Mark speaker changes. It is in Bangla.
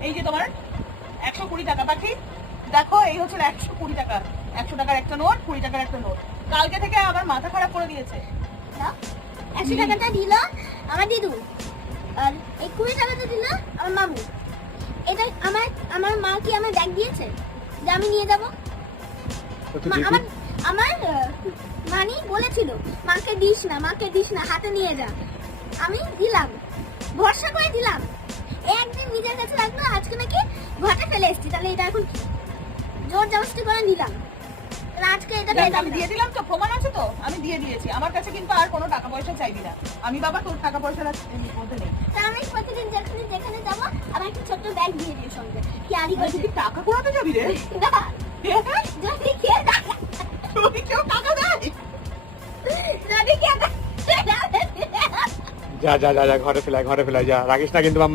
Speaker 1: এই যে তোমার একশো কুড়ি টাকা। পাখি দেখো এই হচ্ছে একশো কুড়ি টাকা। একশো টাকার একটা নোট কুড়ি টাকার একটা নোট। কালকে থেকে আবার মাথা খারাপ করে দিয়েছে।
Speaker 2: একশো টাকাটা দিল আমার দিদু। আর এই কুড়ি টাকাটা দিল আমার মামু। এটা আমার আমার মা কি আমার ব্যাগ দিয়েছে? যে আমি নিয়ে যাব? মা- আমার আমার নানি বলেছিল মাকে দিস না মাকে দিস না হাতে নিয়ে যা। আমি দিলাম। ভরসা ঘাটে ফেলে এসেছি তাহলে এটা এখন কি? জোর জবরদস্তি করে নিলাম। তাহলে আজকে এটা
Speaker 1: আমি দিয়ে দিলাম তো প্রমাণ আছে তো? আমি দিয়ে দিয়েছি। আমার কাছে কিন্তু আর কোনো টাকা পয়সা চাইবি না। আমি বাবা তোর টাকা পয়সা মধ্যে নেই।
Speaker 2: আমি প্রতিদিন যেখানে যেখানে যাব আমার একটা ছোট্ট ব্যাগ দিয়ে সঙ্গে। করে
Speaker 1: কি টাকা কুড়াতে যাবি রে?
Speaker 2: না। যদি খেয়ে
Speaker 1: তুই কেউ টাকা দেয়?
Speaker 2: যদি খেয়ে
Speaker 3: যা যা যা যা ঘরে ফেলাই ঘরে ফেলায় যা। রাখিস না কিন্তু